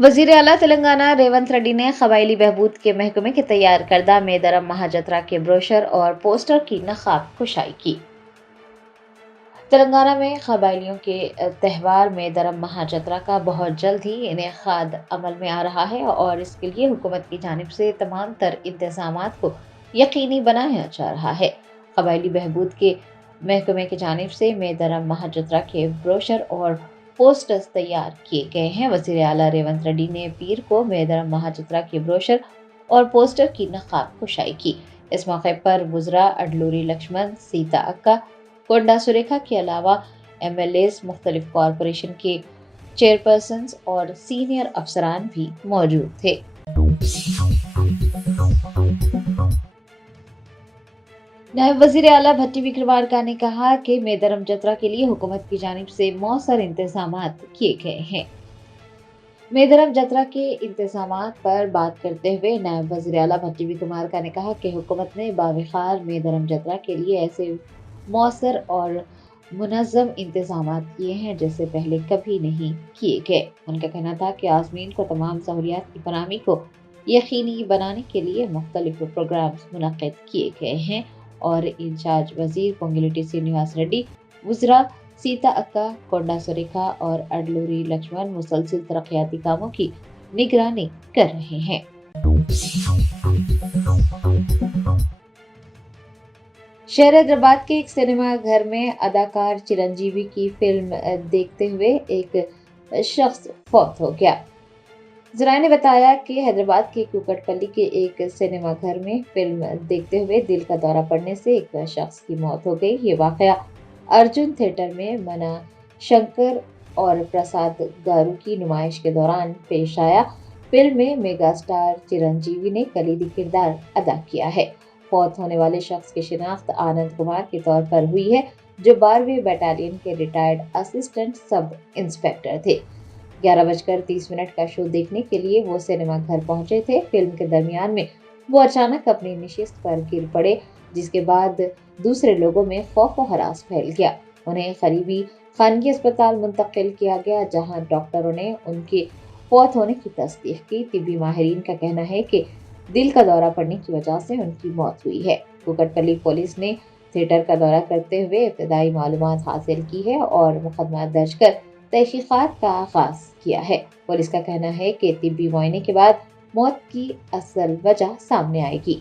वजीर आला तेलंगाना रेवंत रेड्डी ने कबायली बहबूद के महकमे के तैयार करदा मेदरम महाजतरा के ब्रोशर और पोस्टर की नकाब कुशाई की। तेलंगाना में कबायलियों के त्यौहार मेदरम महाजतरा का बहुत जल्द ही इनेकाद अमल में आ रहा है और इसके लिए हुकूमत की जानिब से तमाम तर इंतजामात को यकीनी बनाया जा रहा है। कबायली बहबूद के महकमे की जानिब से मेदरम महाजतरा के ब्रोशर और पोस्टर्स तैयार किए गए हैं। वज़ीर आला रेवंत रेड्डी ने पीर को मेदरम महाजतरा के ब्रोशर और पोस्टर की नकाब कुशाई की। इस मौके पर वुज़रा अडलूरी लक्ष्मण, सीता अक्का, कोंडा सुरेखा के अलावा MLAs, मुख्तलिफ कॉरपोरेशन के चेयरपर्सन्स और सीनियर अफसरान भी मौजूद थे। नायब वज़ीर आला भट्टी विक्रमार्का ने कहा कि मेदरम जतरा के लिए हुकूमत की जानिब से मौसर इंतजामात किए गए हैं। मेदरम जतरा के इंतजामात पर बात करते हुए नायब वज़ीर आला भट्टी विक्रमार्का ने कहा कि हुकूमत ने बावखार मेदरम जतरा के लिए ऐसे मौसर और मुनज़्ज़म इंतजामात किए हैं जैसे पहले कभी नहीं किए गए। उनका कहना था कि आज़मीन को तमाम सहूलियात की फराहमी को यकीनी बनाने के लिए मुख्तलिफ प्रोग्राम्स मुनक़्क़िद किए गए हैं और इंचार्ज वजीर पोंगिलेटी श्रीनिवास रेड्डी, वुज़रा सीता अक्का, कोंडा सुरेखा और अडलूरी लक्ष्मण मुसलसल तरक्याती कामों की निगरानी कर रहे हैं। शहर हैदराबाद के एक सिनेमा घर में अदाकार चिरंजीवी की फिल्म देखते हुए एक शख्स फौत हो गया। ज़राए ने बताया कि हैदराबाद के कुकटपल्ली के एक सिनेमा घर में फिल्म देखते हुए दिल का दौरा पड़ने से एक शख्स की मौत हो गई। ये वाक़या अर्जुन थिएटर में मना शंकर और प्रसाद गारू की नुमाइश के दौरान पेश आया। फिल्म में मेगा स्टार चिरंजीवी ने कलीदी किरदार अदा किया है। फौत होने वाले शख्स की शिनाख्त आनंद कुमार के तौर पर हुई है, जो 12वीं बटालियन के रिटायर्ड असिस्टेंट सब इंस्पेक्टर थे। 11:30 का शो देखने के लिए वो सिनेमा घर पहुंचे थे। फिल्म के दरमियान में वो अचानक अपनी नशिस्त पर गिर पड़े, जिसके बाद दूसरे लोगों में खौफ व हरास फैल गया। उन्हें करीबी खानगी अस्पताल मुंतकिल किया गया, जहां डॉक्टरों ने उनके फौत होने की तस्दीक की। तिब्बी माहिरीन का कहना है कि दिल का दौरा पड़ने की वजह से उनकी मौत हुई है। कुकटपल्ली पुलिस ने थिएटर का दौरा करते हुए इब्तदाई मालूमात हासिल की है और मुकदमा दर्ज कर तहकीकात का आगाज किया है। पुलिस का कहना है कि तिब्बी मुआयने के बाद मौत की असल वजह सामने आएगी।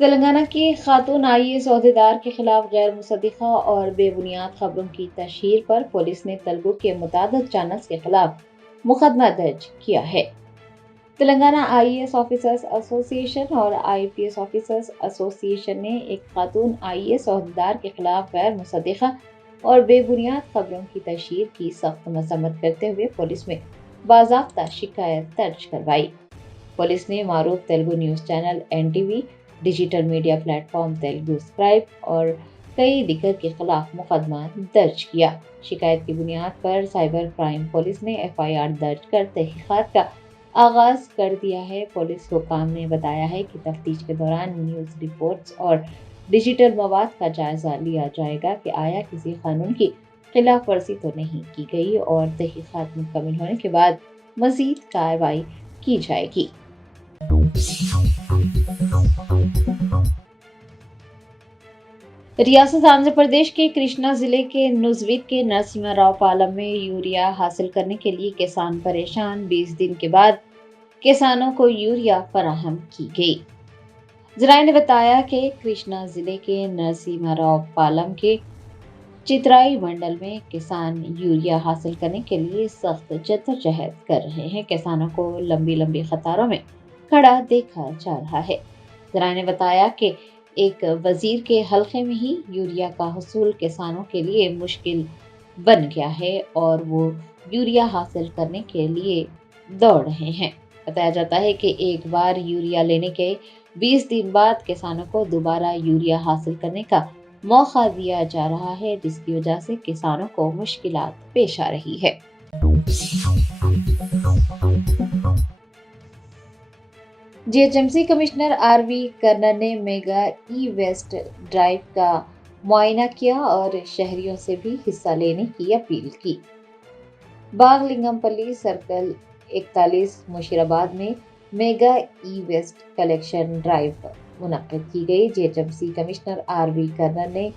तेलंगाना की खातून IAS ओहदेदार के खिलाफ गैर मुसद्दिका और बेबुनियाद खबरों की तशहीर पर पुलिस ने तेलुगु के मुतादिद चैनल्स के खिलाफ मुकदमा दर्ज किया है। तेलंगाना IAS ऑफिसर्स एसोसिएशन और IPS ऑफिसर्स एसोसिएशन ने एक खातून IAS ओहदेदार के खिलाफ गैर मुसद्दिका और बेबुनियाद खबरों की तशहीर की सख्त मजम्मत करते हुए पुलिस में बाज़ाब्ता शिकायत दर्ज करवाई। पुलिस ने मारूफ Telugu news channel NTV, digital media platform Telugu scribe और कई दिगर के खिलाफ मुकदमा दर्ज किया। शिकायत की बुनियाद पर साइबर क्राइम पुलिस ने FIR दर्ज कर तहकीकात का आगाज कर दिया है। पुलिस हुकाम ने बताया है कि तफ्तीश के दौरान न्यूज़ रिपोर्ट्स और डिजिटल मवाद का जायजा लिया जाएगा कि आया किसी कानून की खिलाफ वर्जी तो नहीं की गई और तहकीकात मुकम्मल होने के बाद मजीद कार्रवाई की जाएगी। रियासत आंध्र प्रदेश के कृष्णा जिले के नुजवीत के नरसिम्हा राव पालम में यूरिया हासिल करने के लिए किसान परेशान। 20 दिन के बाद किसानों को यूरिया फराहम की गई। ज़राए ने बताया कि कृष्णा जिले के नरसिम्हा राव पालम के चित्राई मंडल में किसान यूरिया हासिल करने के लिए सख्त जद्दोजहद कर रहे हैं। किसानों को लंबी लंबी कतारों में खड़ा देखा जा रहा है। ज़राए ने बताया कि एक वजीर के हल्के में ही यूरिया का हुसूल किसानों के लिए मुश्किल बन गया है और वो यूरिया हासिल करने के लिए दौड़ रहे हैं। बताया जाता है कि एक बार यूरिया लेने के 20 दिन बाद किसानों को दोबारा यूरिया हासिल करने का मौका दिया जा रहा है, जिसकी वजह से किसानों को मुश्किलात पेश आ रही है। GHMC कमिश्नर RV कर्नल ने मेगा ई वेस्ट ड्राइव का मुआयना किया और शहरियों से भी हिस्सा लेने की अपील की। बाग लिंगमपल्ली सर्कल 41 मुशीराबाद में मेगा ई वेस्ट कलेक्शन ड्राइव मुनक्किद की गई। जीएचएमसी कमिश्नर आरवी कर्नल ने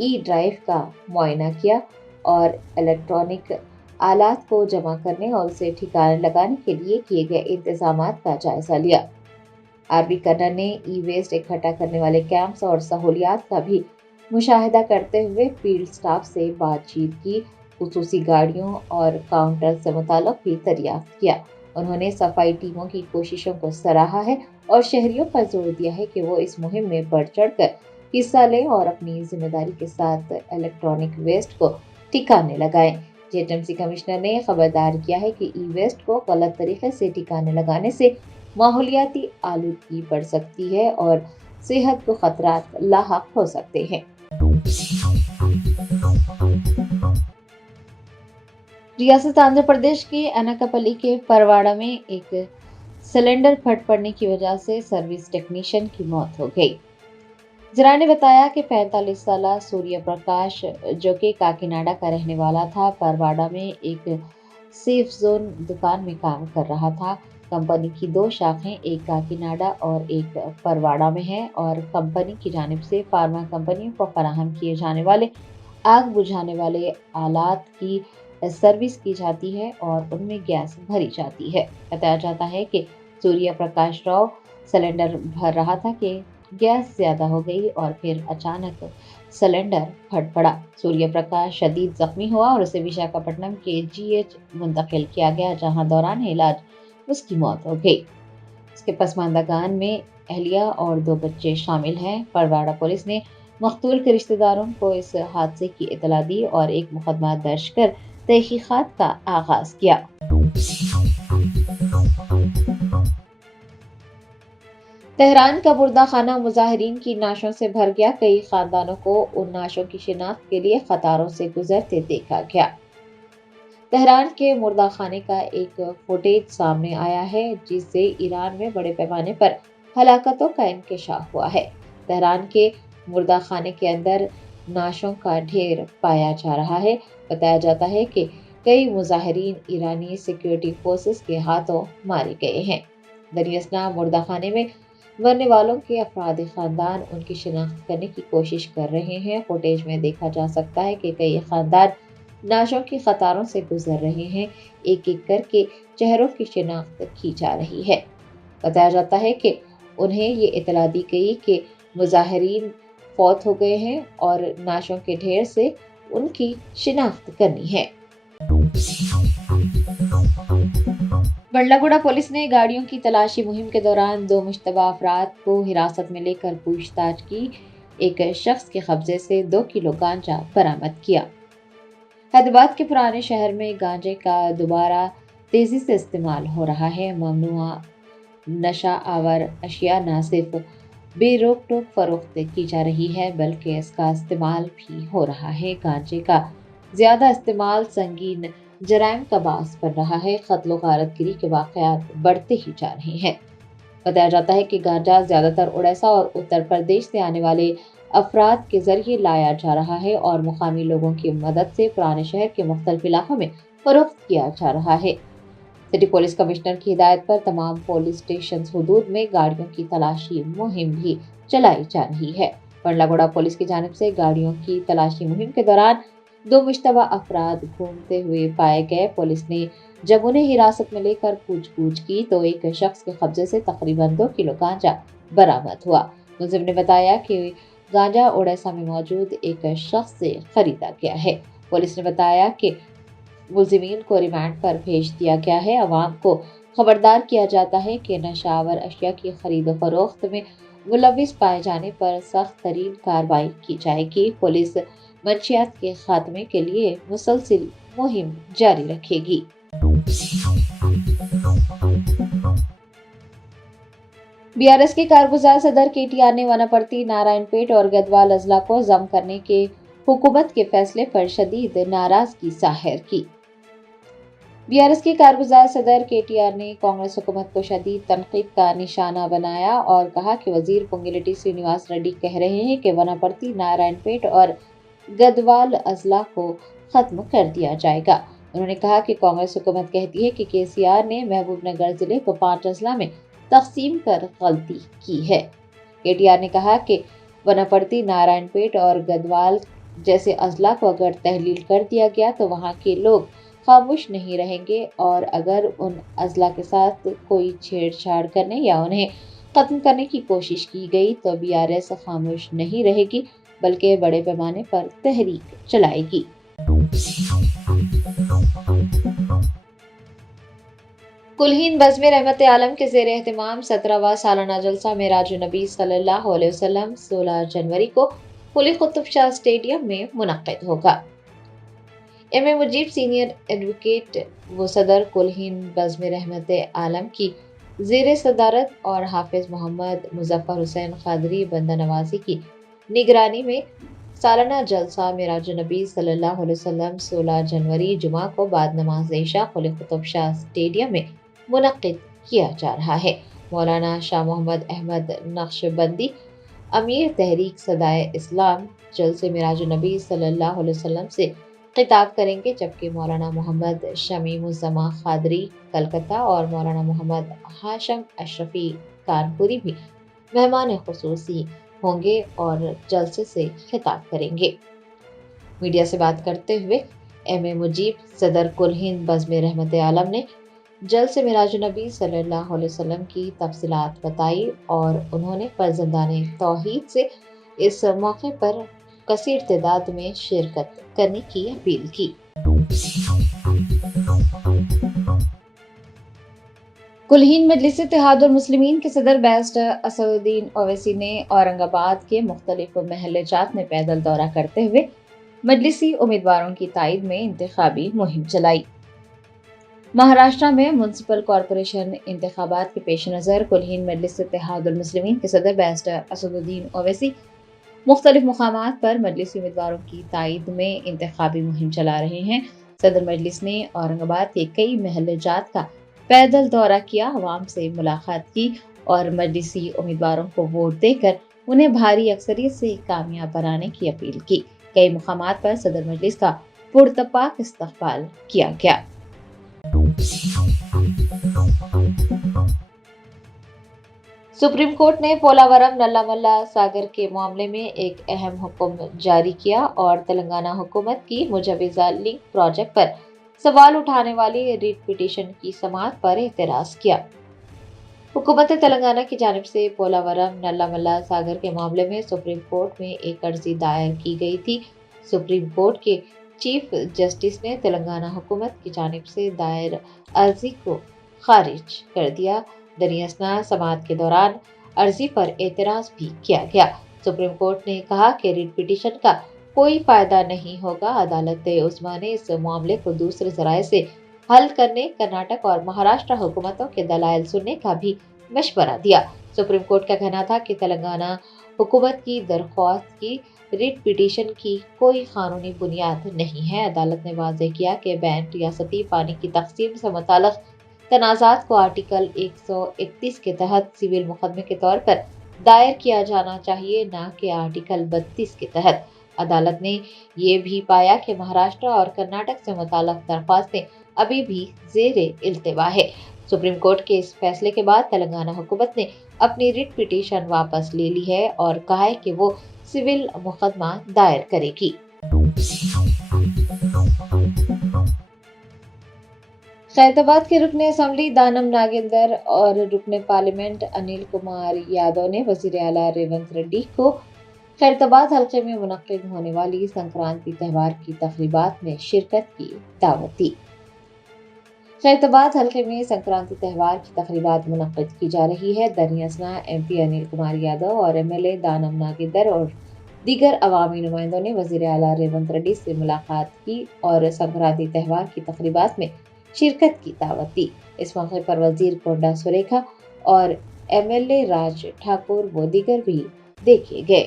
ई ड्राइव का मुआयना किया और इलेक्ट्रॉनिक आलात को जमा करने और उसे ठिकाने लगाने के लिए किए गए इंतजामात का जायजा लिया। आरवी कर्नल ने ई वेस्ट इकट्ठा करने वाले कैंप्स और सहूलियात का भी मुशाहिदा करते हुए फील्ड स्टाफ से बातचीत की, खुसूसी गाड़ियों और काउंटर से मुताल्लिक भी दरियाफ्त किया। उन्होंने सफाई टीमों की कोशिशों को सराहा है और शहरियों पर जोर दिया है कि वो इस मुहिम में बढ़ चढ़कर हिस्सा लें और अपनी जिम्मेदारी के साथ इलेक्ट्रॉनिक वेस्ट को ठिकाने लगाएं। जीएचएमसी कमिश्नर ने खबरदार किया है कि ई वेस्ट को गलत तरीके से ठिकाने लगाने से माहौलियाती आलूदगी बढ़ सकती है और सेहत को खतरात लाहक हो सकते हैं। रियासत आंध्र प्रदेश के अनाकापल्ली के परवाड़ा में एक सिलेंडर फट पड़ने की वजह से सर्विस टेक्नीशियन की मौत हो गई। जरा ने बताया कि 45 साल सूर्य प्रकाश, जो कि काकीनाडा का रहने वाला था, परवाड़ा में एक सेफ जोन दुकान में काम कर रहा था। कंपनी की 2 शाखें, एक काकीनाडा और एक परवाड़ा में है और कंपनी की जानिब से फार्मा कंपनियों को फराहम किए जाने वाले आग बुझाने वाले आलात की सर्विस की जाती है और उनमें गैस भरी जाती है। बताया जाता है कि सूर्य प्रकाश राव सिलेंडर भर रहा था कि गैस ज्यादा हो गई और फिर अचानक सिलेंडर फट पड़ा। सूर्य प्रकाश शदीद जख्मी हुआ और उसे विशाखापट्टनम के जीएच मुंतकिल किया गया, जहां दौरान इलाज उसकी मौत हो गई। उसके पसमानदागान में अहलिया और 2 बच्चे शामिल हैं। परवाड़ा पुलिस ने मकतूल के रिश्तेदारों को इस हादसे की इतला दी और एक मुकदमा दर्ज कर तहकीकात का आगाज किया। तेहरान का मुर्दा खाना मुजाहिरीन की नाशों से भर गया। कई खानदानों को उन नाशों की शिनाख्त के लिए कतारों से गुजरते देखा गया। तेहरान के मुर्दा खाने का एक फुटेज सामने आया है, जिससे ईरान में बड़े पैमाने पर हलाकतों का इंकशाफ हुआ है। तेहरान के मुर्दा खाने के अंदर नाशों का ढेर पाया जा रहा है। बताया जाता है कि कई मुजाहिरीन ईरानी सिक्योरिटी फोर्सेस के हाथों मारे गए हैं। दरियासना मुर्दा खाने में मरने वालों के अफराद खानदान उनकी शिनाख्त करने की कोशिश कर रहे हैं। फुटेज में देखा जा सकता है कि कई खानदान नाशों की कतारों से गुजर रहे हैं। एक एक करके चेहरों की शिनाख्त की जा रही है। बताया जाता है कि उन्हें ये इतला दी गई कि मुजाहिरीन फौत हो गए हैं और नाशों के ढेर से उनकी शिनाख्त करनी है। बंडलागुड़ा पुलिस ने गाड़ियों की तलाशी मुहिम के दौरान 2 मुश्तबा अफराद को हिरासत में लेकर पूछताछ की। एक शख्स के कब्जे से 2 किलो गांजा बरामद किया। हैदराबाद के पुराने शहर में गांजे का दोबारा तेजी से इस्तेमाल हो रहा है। ममनुआ नशा आवर अशिया न सिर्फ बेरोक टोक फरोख्त की जा रही है, बल्कि इसका इस्तेमाल भी हो रहा है। गांजे का ज्यादा इस्तेमाल संगीन जराइम का बास बन रहा है। कत्ल गारतगिरी के वाकयात बढ़ते ही जा रहे हैं। बताया जाता है कि गांजा ज्यादातर उड़ीसा और उत्तर प्रदेश से आने वाले अफराद के जरिए लाया जा रहा है और मुकामी लोगों की मदद से पुराने शहर के मुख्तलिफ इलाकों में फरोख्त किया जा रहा है। सिटी पुलिस कमिश्नर की हिदायत पर तमाम पुलिस स्टेशन हुदूद में गाड़ियों की तलाशी मुहिम भी चलाई जा रही है। बंडलागुड़ा पुलिस की जानिब से गाड़ियों की तलाशी मुहिम के दौरान 2 मुश्तबा अफराद घूमते हुए पाए गए। पुलिस ने जब उन्हें हिरासत में लेकर पूछताछ की तो एक शख्स के कब्जे से तकरीबन 2 किलो गांजा बरामद हुआ। मुलजिम ने बताया कि गांजा ओडिशा में मौजूद एक शख्स से खरीदा गया है। पुलिस ने बताया कि मुलजिमीन को रिमांड पर भेज दिया गया है। अवाम को खबरदार किया जाता है कि नशावर अशिया की खरीद फरोख्त में मुलविस पाए जाने पर सख्त तरीन कार्रवाई की जाएगी। पुलिस मंशियात के खात्मे के लिए मुसलसिल मुहिम जारी रखेगी। बीआरएस के कारगुजार सदर केटीआर ने वनापर्ती, नारायणपेट और गदवाल अजला को जम करने के हुकूमत के फैसले पर शदीद नाराजगी जाहिर की। BRS کی کارگزار صدر KTR نے کانگریس حکومت کو شدید تنقید کا نشانہ بنایا اور کہا کہ وزیر پونگلیٹی سرینیواس ریڈی کہہ رہے ہیں کہ وناپرتی، نارائن پیٹ اور گدوال اضلاع کو ختم کر دیا جائے گا۔ انہوں نے کہا کہ کانگریس حکومت کہتی ہے کہ KCR نے محبوب نگر ضلع کو 5 اضلاع میں تقسیم کر غلطی کی ہے۔ KTR نے کہا کہ وناپرتی، نارائن پیٹ اور گدوال جیسے اضلاع کو اگر تحلیل کر دیا گیا تو وہاں کے لوگ خاموش نہیں رہیں گے، اور اگر ان اضلاع کے ساتھ کوئی چھیڑ چھاڑ کرنے یا انہیں ختم کرنے کی کوشش کی گئی تو BRS خاموش نہیں رہے گی بلکہ بڑے پیمانے پر تحریک چلائے گی۔ کلہین بزم رحمت عالم کے زیر اہتمام 17واں سالانہ جلسہ معراج النبی صلی اللہ علیہ وسلم 16 جنوری کو قلی قطب شاہ اسٹیڈیم میں منعقد ہوگا۔ M.A. مجیب سینئر ایڈوکیٹ و صدر کلہین بزم رحمت عالم کی زیر صدارت اور حافظ محمد مظفر حسین قادری بندہ نوازی کی نگرانی میں سالانہ جلسہ معراج النبی صلی اللہ علیہ وسلم 16 جنوری جمعہ کو بعد نماز عشاء قلی قطب شاہ اسٹیڈیم میں منعقد کیا جا رہا ہے۔ مولانا شاہ محمد احمد نقشبندی امیر تحریک صدائے اسلام جلسے معراج النبی صلی اللہ علیہ وسلم سے خطاب کریں گے، جبکہ مولانا محمد شمیم الزماں قادری کلکتہ اور مولانا محمد ہاشم اشرفی کانپوری بھی مہمان خصوصی ہوں گے اور جلسے سے خطاب کریں گے۔ میڈیا سے بات کرتے ہوئے M.A. مجیب صدر کلہین بزم رحمت عالم نے جلسے معراج النبی صلی اللہ علیہ وسلم کی تفصیلات بتائی اور انہوں نے فرزندان توحید سے اس موقع پر کثیر تعداد میں شرکت کرنے کی اپیل کی۔ کلہین مجلس اتحاد المسلمین کے صدر بیرسٹر اسد الدین اویسی نے اورنگ آباد کے مختلف محلہ جات میں پیدل دورہ کرتے ہوئے مجلسی امیدواروں کی تائید میں انتخابی مہم چلائی۔ مہاراشٹر میں میونسپل کارپوریشن انتخابات کے پیش نظر کلہین مجلس اتحاد المسلمین کے صدر بیرسٹر اسد الدین اویسی مختلف مقامات پر مجلسی امیدواروں کی تائید میں انتخابی مہم چلا رہے ہیں۔ صدر مجلس نے اورنگ آباد کے کئی محلہ جات کا پیدل دورہ کیا، عوام سے ملاقات کی اور مجلسی امیدواروں کو ووٹ دے کر انہیں بھاری اکثریت سے کامیاب بنانے کی اپیل کی۔ کئی مقامات پر صدر مجلس کا پرتپاک استقبال کیا گیا۔ سپریم کورٹ نے پولاورم نلہ ملا ساگر کے معاملے میں ایک اہم حکم جاری کیا اور تلنگانہ حکومت کی مجوزہ لنک پروجیکٹ پر سوال اٹھانے والی ریٹ پٹیشن کی سماعت پر اعتراض کیا۔ حکومت تلنگانہ کی جانب سے پولاورم نلہ ملا ساگر کے معاملے میں سپریم کورٹ میں ایک عرضی دائر کی گئی تھی۔ سپریم کورٹ کے چیف جسٹس نے تلنگانہ حکومت کی جانب سے دائر عرضی کو خارج کر دیا۔ دریں اثنا سماعت کے دوران عرضی پر اعتراض بھی کیا گیا۔ سپریم کورٹ نے کہا کہ ریٹ پٹیشن کا کوئی فائدہ نہیں ہوگا۔ عدالت عظمیٰ نے اس معاملے کو دوسرے ذرائع سے حل کرنے، کرناٹک اور مہاراشٹر حکومتوں کے دلائل سننے کا بھی مشورہ دیا۔ سپریم کورٹ کا کہنا تھا کہ تلنگانہ حکومت کی درخواست کی ریٹ پٹیشن کی کوئی قانونی بنیاد نہیں ہے۔ عدالت نے واضح کیا کہ بین ریاستی پانی کی تقسیم سے متعلق تنازعات کو آرٹیکل 131 کے تحت سول مقدمے کے طور پر دائر کیا جانا چاہیے، نہ کہ آرٹیکل 32 کے تحت۔ عدالت نے یہ بھی پایا کہ مہاراشٹر اور کرناٹک سے متعلق درخواستیں ابھی بھی زیر التوا ہے۔ سپریم کورٹ کے اس فیصلے کے بعد تلنگانہ حکومت نے اپنی ریٹ پٹیشن واپس لے لی ہے اور کہا ہے کہ وہ سول مقدمہ دائر کرے گی۔ خیرآباد کے رکن اسمبلی دانم ناگیندر اور رکن پارلیمنٹ انل کمار یادو نے وزیر اعلیٰ ریونت ریڈی کو خیرآباد حلقے میں منعقد ہونے والی سنکرانتی تہوار کی تقریبات میں شرکت کی دعوت دی۔ خیرآباد حلقے میں سنکرانتی تہوار کی تقریبات منعقد کی جا رہی ہے۔ دریں اثنا MP انل کمار یادو اور MLA دانم ناگیندر اور دیگر عوامی نمائندوں نے وزیر اعلیٰ ریونت ریڈی سے ملاقات کی اور سنکرانتی تہوار کی تقریبات میں شرکت کی دعوت دی۔ اس موقع پر وزیر کونڈا سریکھا اور MLA راج ٹھاکر و دیگر بھی دیکھے گئے۔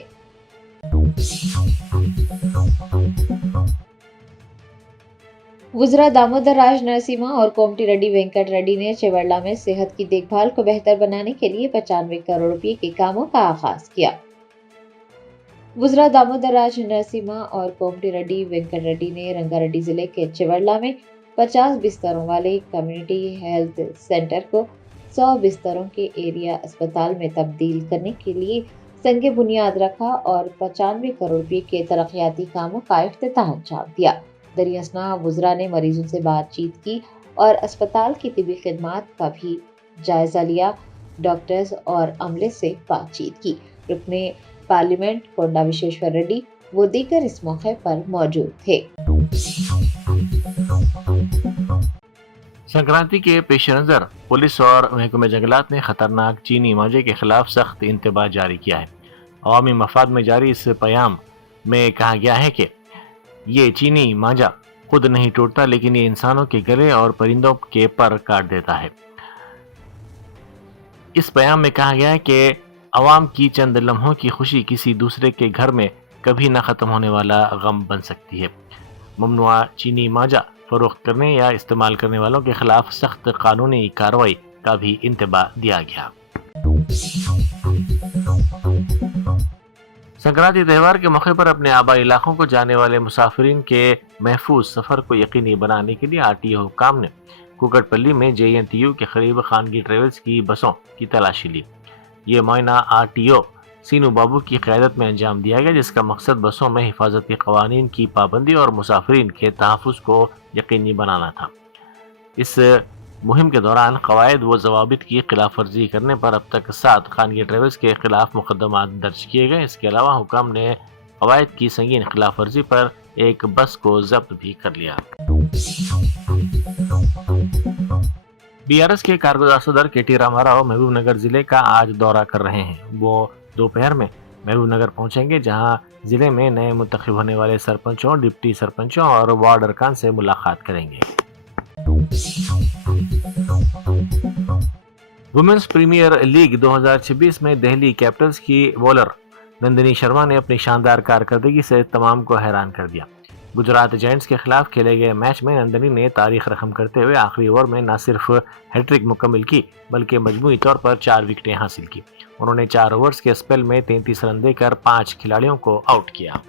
वज़रा दामोदर राज नरसिम्हा और कोमटी रेड्डी वेंकट रेड्डी ने चेवड़ला में सेहत की देखभाल को बेहतर बनाने के लिए 95 करोड़ रुपए के कामों का आगाज किया। वज़रा दामोदर राज नरसिम्हा और कोमटी रेड्डी वेंकट रेड्डी ने रंगारेड्डी जिले के चेवड़ला में 50 बिस्तरों वाले कम्युनिटी हेल्थ सेंटर को 100 बिस्तरों के एरिया अस्पताल में तब्दील करने के लिए संग बुनियाद रखा और 95 करोड़ रुपए के तरक्याती कामों का इफ्तिताह अंजाम दिया। दरियासना वज़रा ने मरीजों से बातचीत की और अस्पताल की तिबी खिदमात का भी जायजा लिया। डॉक्टर्स और अमले से बातचीत की। रुकने पार्लियामेंट कोंडा विश्वेश्वर रेड्डी वो दीगर इस मौके पर मौजूद थे। संक्रांति के पेश नज़र पुलिस और महकमे जंगलात ने खतरनाक चीनी मांझे के खिलाफ सख्त इंतबाह जारी किया है। अवामी मफाद में जारी इस पैगाम में कहा गया है कि ये चीनी मांझा खुद नहीं टूटता, लेकिन ये इंसानों के गले और परिंदों के पर काट देता है। इस पैगाम में कहा गया है कि अवाम की चंद लम्हों की खुशी किसी दूसरे के घर में कभी न ख़त्म होने वाला गम बन सकती है। ममनुआ चीनी मांझा फरोख्त करने या इस्तेमाल करने वालों के खिलाफ सख्त कानूनी कार्रवाई का भी इंतबाह दिया गया। संक्रांति त्यौहार के मौके पर अपने आबाई इलाकों को जाने वाले मुसाफिरीन के महफूज सफर को यकीनी बनाने के लिए आरटीओ हुक्काम ने कुकटपल्ली में JNTU के करीब खानगी ट्रेवल्स की बसों की तलाशी ली। ये मुआयना आरटीओ सीनू बाबू की क़यादत में अंजाम दिया गया, जिसका मकसद बसों में हिफाजती क़वानीन की पाबंदी और मुसाफिरीन के तहफ़्फ़ुज़ को यकीनी बनाना था। इस मुहिम के दौरान क़वायद व ज़वाबित की खिलाफ वर्जी करने पर अब तक 7 खानगी ट्रेवल्स के खिलाफ मुकदमा दर्ज किए गए। इसके अलावा हुक्म ने क़वायद की संगीन खिलाफ वर्जी पर एक बस को जब्त भी कर लिया। BRS के कारगुज़ार सदर KT रामाराव महबूब नगर जिले का आज दौरा कर रहे हैं। वो दोपहर में महबूब नगर पहुंचेंगे, जहां जिले में नए मुंतखब होने वाले सरपंचों, डिप्टी सरपंचों और वार्ड अरकान से मुलाकात करेंगे। वुमेन्स प्रीमियर लीग 2026 में दिल्ली कैपिटल्स की बॉलर नंदिनी शर्मा ने अपनी शानदार कारकर्दगी से तमाम को हैरान कर दिया। गुजरात जायंट्स के खिलाफ खेले गए मैच में नंदिनी ने तारीख रकम करते हुए आखिरी ओवर में न सिर्फ हैट्रिक मुकम्मल की, बल्कि मजमूई तौर पर 4 विकेटें हासिल की। उन्होंने 4 ओवर्स के स्पेल में 33 रन देकर 5 खिलाड़ियों को आउट किया।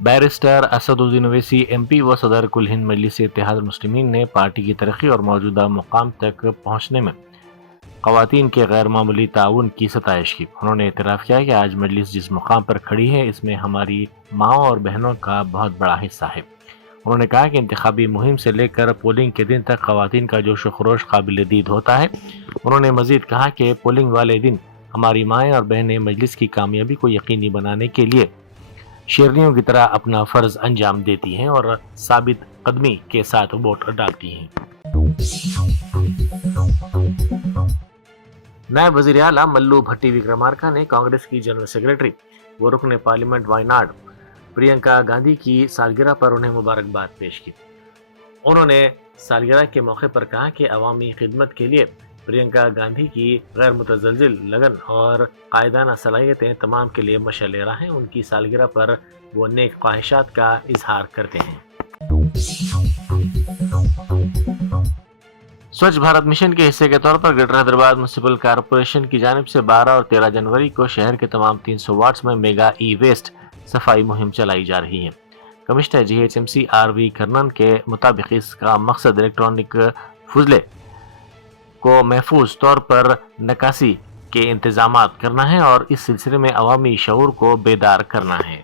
बैरिस्टर असदुद्दीन ओवैसी MP व सदर कुल हिंद मजलिस इत्तेहाद मुस्लिमीन ने पार्टी की तरक्की और मौजूदा मुकाम तक पहुँचने में ख़वातीन के गैर मामूली ताउन की सताइश की। उन्होंने इतराफ़ किया कि आज मजलिस जिस मुकाम पर खड़ी है, इसमें हमारी माओं और बहनों का बहुत बड़ा हिस्सा है। उन्होंने कहा कि इंतखाबी मुहिम से लेकर पोलिंग के दिन तक ख़वातीन का जोश व खरोश काबिल दीद होता है। उन्होंने मज़ीद कहा कि पोलिंग वाले दिन हमारी माएँ और बहनें मजलिस की कामयाबी को यकीनी बनाने के लिए शेरनियों की तरह अपना फ़र्ज़ अंजाम देती हैं और साबित कदमी के साथ वोट डालती हैं। नायब वज़ीर आला मल्लू भट्टी विक्रमार्का ने कांग्रेस की जनरल सेक्रेटरी व रुकन पार्लियामेंट वायनाड प्रियंका गांधी की सालगिरह पर उन्हें मुबारकबाद पेश की। उन्होंने सालगिरह के मौके पर कहा कि अवामी खिदमत के लिए प्रियंका गांधी की गैर मुतज़लज़िल लगन और कायदाना सलाहियतें तमाम के लिए मशअल राह हैं। उनकी सालगिरह पर वो नेक ख्वाहिशात का इजहार करते हैं। स्वच्छ भारत मिशन के हिस्से के तौर पर ग्रेटर हैदराबाद म्युनिसिपल कॉरपोरेशन की जानिब से 12 और 13 जनवरी को शहर के तमाम 300 वार्ड्स में मेगा ई-वेस्ट सफाई मुहिम चलाई जा रही है। कमिश्नर GHMC RV कर्नन के मुताबिक इसका मकसद इलेक्ट्रॉनिक फुजले को महफूज तौर पर नकासी के इंतजामात करना है और इस सिलसिले में अवामी शऊर को बेदार करना है।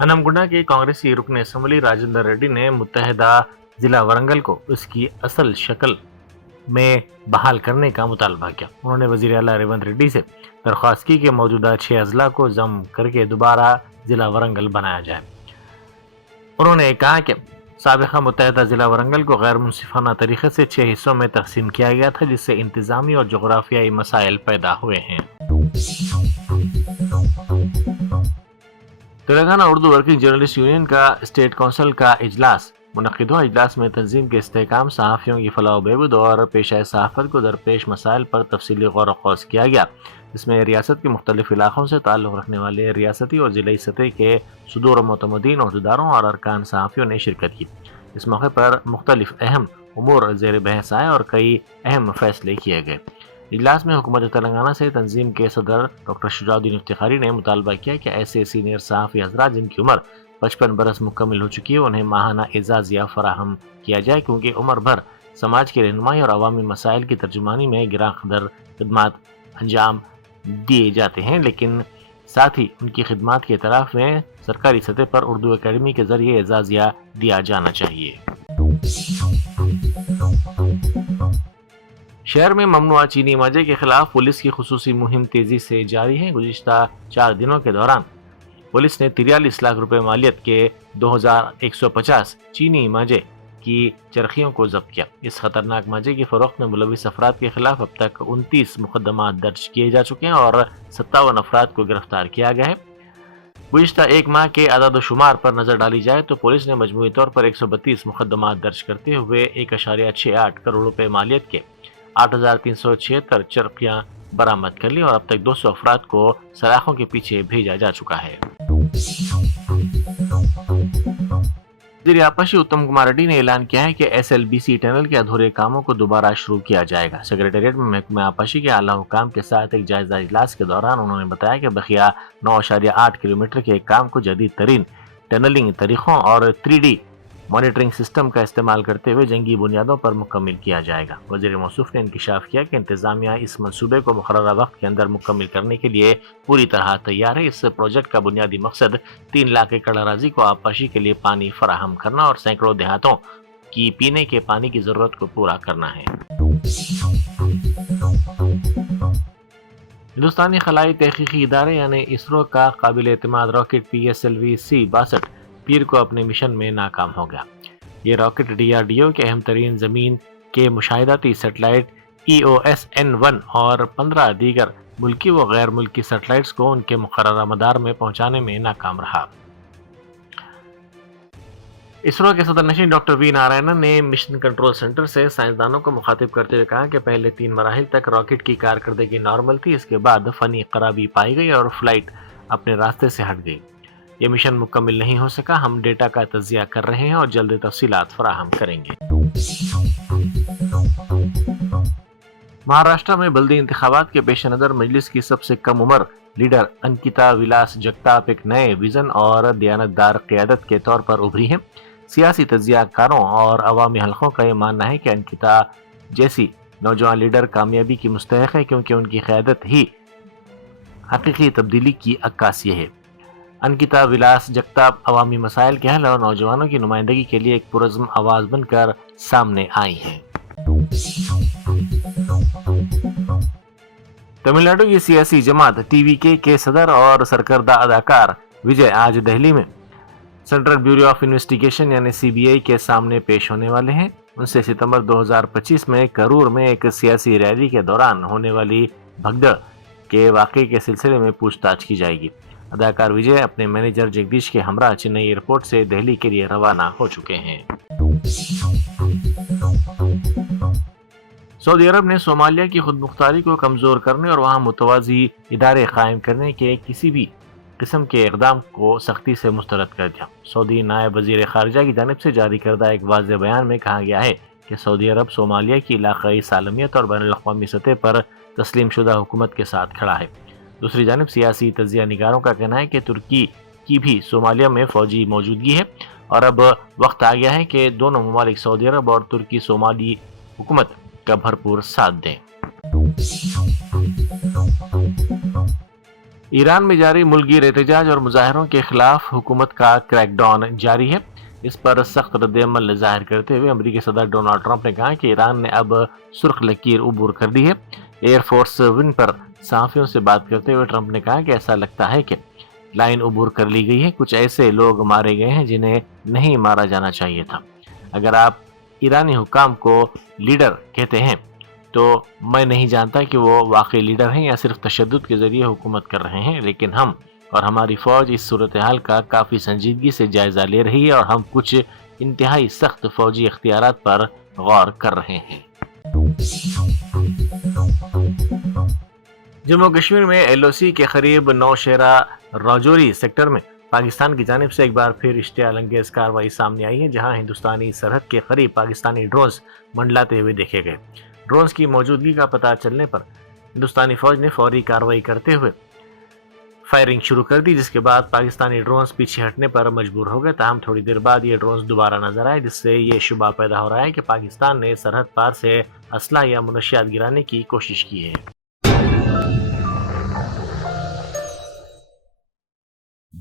हनमगुंडा के कांग्रेसी रुकन असम्बली राजेंद्र रेड्डी ने मुत्तहिदा जिला वरंगल को उसकी असल शक्ल में बहाल करने का मुतालबा किया। उन्होंने वज़ीर आला रेवंत रेड्डी से दरख्वास्त की कि मौजूदा 6 अजला को जम करके दोबारा जिला वरंगल बनाया जाए। उन्होंने कहा कि साबिक़ा मुत्तहिदा जिला वरंगल को गैर मुनसिफाना तरीके से 6 हिस्सों में तकसीम किया गया था, जिससे इंतज़ामी और जोग्राफियाई मसाइल पैदा हुए हैं। Telangana Urdu working journalist union का स्टेट काउंसिल का इजलास منعقدہ اجلاس میں تنظیم کے استحکام، صحافیوں کی فلاح و بہبود اور پیشہ صحافت کو درپیش مسائل پر تفصیلی غور و خوض کیا گیا، جس میں ریاست کے مختلف علاقوں سے تعلق رکھنے والے ریاستی اور ضلعی سطح کے صدور و معتمدین، عہدیداروں اور ارکان صحافیوں نے شرکت کی۔ اس موقع پر مختلف اہم امور زیر بحث آئے اور کئی اہم فیصلے کیے گئے۔ اجلاس میں حکومت تلنگانہ سے تنظیم کے صدر ڈاکٹر شجاع الدین افتخاری نے مطالبہ کیا کہ ایسے سینئر صحافی حضرات جن کی عمر 55 برس مکمل ہو چکی ہے انہیں ماہانہ اعزازیہ فراہم کیا جائے، کیونکہ عمر بھر سماج کی رہنمائی اور عوامی مسائل کی ترجمانی میں گراں قدر خدمات انجام دیے جاتے ہیں، لیکن ساتھ ہی ان کی خدمات کے اعتراف میں سرکاری سطح پر اردو اکیڈمی کے ذریعے اعزازیہ دیا جانا چاہیے۔ شہر میں ممنوعہ چینی مانجے کے خلاف پولیس کی خصوصی مہم تیزی سے جاری ہے۔ گزشتہ 4 دنوں کے دوران پولیس نے 43 لاکھ روپے مالیت کے 2150 چینی مانجے کی چرخیوں کو ضبط کیا۔ اس خطرناک مانجے کی فروخت میں ملوث افراد کے خلاف اب تک 29 مقدمات درج کیے جا چکے ہیں اور 57 افراد کو گرفتار کیا گیا ہے۔ گزشتہ ایک ماہ کے اعداد و شمار پر نظر ڈالی جائے تو پولیس نے مجموعی طور پر 132 مقدمات درج کرتے ہوئے 1.68 کروڑ روپے مالیت کے 8,376 چرخیاں برآمد کر لی اور اب تک 200 افراد کو سلاخوں کے پیچھے بھیجا جا چکا ہے۔ وزیر آبپاشی اتم کمار ریڈی نے اعلان کیا ہے کہ SLBC ٹنل کے ادھورے کاموں کو دوبارہ شروع کیا جائے گا۔ سکریٹریٹ میں محکمہ آبپاشی کے اعلیٰ حکام کے ساتھ ایک جائزہ اجلاس کے دوران انہوں نے بتایا کہ بقیہ 9.8 کلومیٹر کے کام کو جدید ترین ٹنلنگ طریقوں اور 3D مانیٹرنگ سسٹم کا استعمال کرتے ہوئے جنگی بنیادوں پر مکمل کیا جائے گا۔ وزیر موصوف نے انکشاف کیا کہ انتظامیہ اس منصوبے کو مقررہ وقت کے اندر مکمل کرنے کے لیے پوری طرح تیار ہے۔ اس پروجیکٹ کا بنیادی مقصد 3 لاکھ ایکڑ اراضی کو آبپاشی کے لیے پانی فراہم کرنا اور سینکڑوں دیہاتوں کی پینے کے پانی کی ضرورت کو پورا کرنا ہے۔ ہندوستانی خلائی تحقیقی ادارے یعنی اسرو کا قابل اعتماد راکٹ PSLV-C-62 پیر کو اپنے مشن میں ناکام ہو گیا۔ یہ راکٹ DRDO کے اہم ترین زمین کے مشاہداتی سیٹلائٹ EOS-N1 اور 15 دیگر ملکی و غیر ملکی سیٹلائٹس کو ان کے مقررہ مدار میں پہنچانے میں ناکام رہا۔ اسرو کے صدر نشین ڈاکٹر وی نارائنن نے مشن کنٹرول سینٹر سے سائنسدانوں کو مخاطب کرتے ہوئے کہا کہ پہلے 3 مراحل تک راکٹ کی کارکردگی نارمل تھی، اس کے بعد فنی خرابی پائی گئی اور فلائٹ اپنے راستے سے ہٹ گئی۔ یہ مشن مکمل نہیں ہو سکا، ہم ڈیٹا کا تجزیہ کر رہے ہیں اور جلد تفصیلات فراہم کریں گے۔ مہاراشٹر میں بلدی انتخابات کے پیش نظر مجلس کی سب سے کم عمر لیڈر انکتا ولاس جگتاپ ایک نئے ویژن اور دیانتدار قیادت کے طور پر ابھری ہیں۔ سیاسی تجزیہ کاروں اور عوامی حلقوں کا یہ ماننا ہے کہ انکتا جیسی نوجوان لیڈر کامیابی کی مستحق ہے، کیونکہ ان کی قیادت ہی حقیقی تبدیلی کی عکاسی ہے۔ انکتا ولاس جگتاپ عوامی مسائل کے حل اور نوجوانوں کی نمائندگی کے لیے ایک پرعزم آواز بن کر سامنے آئی ہیں۔ تمل ناڈو کی سیاسی جماعت TVK کے صدر اور سرکردہ اداکار وجے آج دہلی میں سینٹرل بیورو آف انویسٹیگیشن یعنی CBI کے سامنے پیش ہونے والے ہیں۔ ان سے ستمبر 2025 میں کرور میں ایک سیاسی ریلی کے دوران ہونے والی بھگدڑ کے واقعے کے سلسلے میں پوچھ تاچھ کی جائے گی۔ اداکار وجے اپنے مینیجر جگدیش کے ہمراہ چنئی ایئرپورٹ سے دہلی کے لیے روانہ ہو چکے ہیں۔ سعودی عرب نے صومالیہ کی خود مختاری کو کمزور کرنے اور وہاں متوازی ادارے قائم کرنے کے کسی بھی قسم کے اقدام کو سختی سے مسترد کر دیا۔ سعودی نائب وزیر خارجہ کی جانب سے جاری کردہ ایک واضح بیان میں کہا گیا ہے کہ سعودی عرب صومالیہ کی علاقائی سالمیت اور بین الاقوامی سطح پر تسلیم شدہ حکومت کے ساتھ کھڑا ہے۔ دوسری جانب سیاسی تجزیہ نگاروں کا کہنا ہے کہ ترکی کی بھی صومالیہ میں فوجی موجودگی ہے اور اب وقت آ گیا ہے کہ دونوں ممالک سعودی عرب اور ترکی صومالی حکومت کا بھرپور ساتھ دیں۔ ایران میں جاری ملک گیر احتجاج اور مظاہروں کے خلاف حکومت کا کریک ڈاؤن جاری ہے۔ اس پر سخت رد عمل ظاہر کرتے ہوئے امریکی صدر ڈونلڈ ٹرمپ نے کہا کہ ایران نے اب سرخ لکیر عبور کر دی ہے۔ ایئر فورس ون پر صحافیوں سے بات کرتے ہوئے ٹرمپ نے کہا کہ ایسا لگتا ہے کہ لائن عبور کر لی گئی ہے، کچھ ایسے لوگ مارے گئے ہیں جنہیں نہیں مارا جانا چاہیے تھا۔ اگر آپ ایرانی حکام کو لیڈر کہتے ہیں تو میں نہیں جانتا کہ وہ واقعی لیڈر ہیں یا صرف تشدد کے ذریعے حکومت کر رہے ہیں، لیکن ہم اور ہماری فوج اس صورتحال کا کافی سنجیدگی سے جائزہ لے رہی ہے اور ہم کچھ انتہائی سخت فوجی اختیارات پر غور کر رہے ہیں۔ جموں کشمیر میں ایل او سی کے قریب نوشہرہ راجوری سیکٹر میں پاکستان کی جانب سے ایک بار پھر اشتعال انگیز کارروائی سامنے آئی ہے، جہاں ہندوستانی سرحد کے قریب پاکستانی ڈرونز منڈلاتے ہوئے دیکھے گئے۔ ڈرونز کی موجودگی کا پتہ چلنے پر ہندوستانی فوج نے فوری کارروائی کرتے ہوئے فائرنگ شروع کر دی، جس کے بعد پاکستانی ڈرونز پیچھے ہٹنے پر مجبور ہو گئے۔ تاہم تھوڑی دیر بعد یہ ڈرونز دوبارہ نظر آئے، جس سے یہ شبہ پیدا ہو رہا ہے کہ پاکستان نے سرحد پار سے اسلحہ یا منشیات گرانے کی کوشش کی ہے۔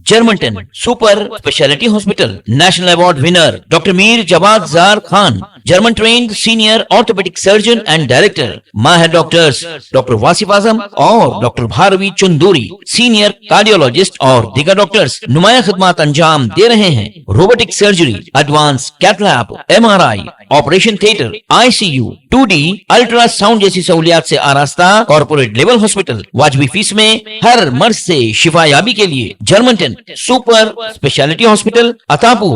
Germanten super speciality hospital national award winner doctor Mir Jawad Zar Khan, German trained senior orthopaedic surgeon and director, ماہر ڈاکٹرز ڈاکٹر واصف اعظم اور doctor Bharavi Chanduri, senior cardiologist اور دیگر ڈاکٹرز نمایاں خدمات انجام دے رہے ہیں۔ Robotic surgery, advance cath lab, M R I, operation theatre, I C U, 2D ultrasound جیسی سہولیات سے آراستہ کارپوریٹ لیول ہاسپٹل، واجبی فیس میں ہر مرض سے شفا یابی کے لیے جرمنٹن سپر اسپیشلٹی ہاسپٹل، عطاپور۔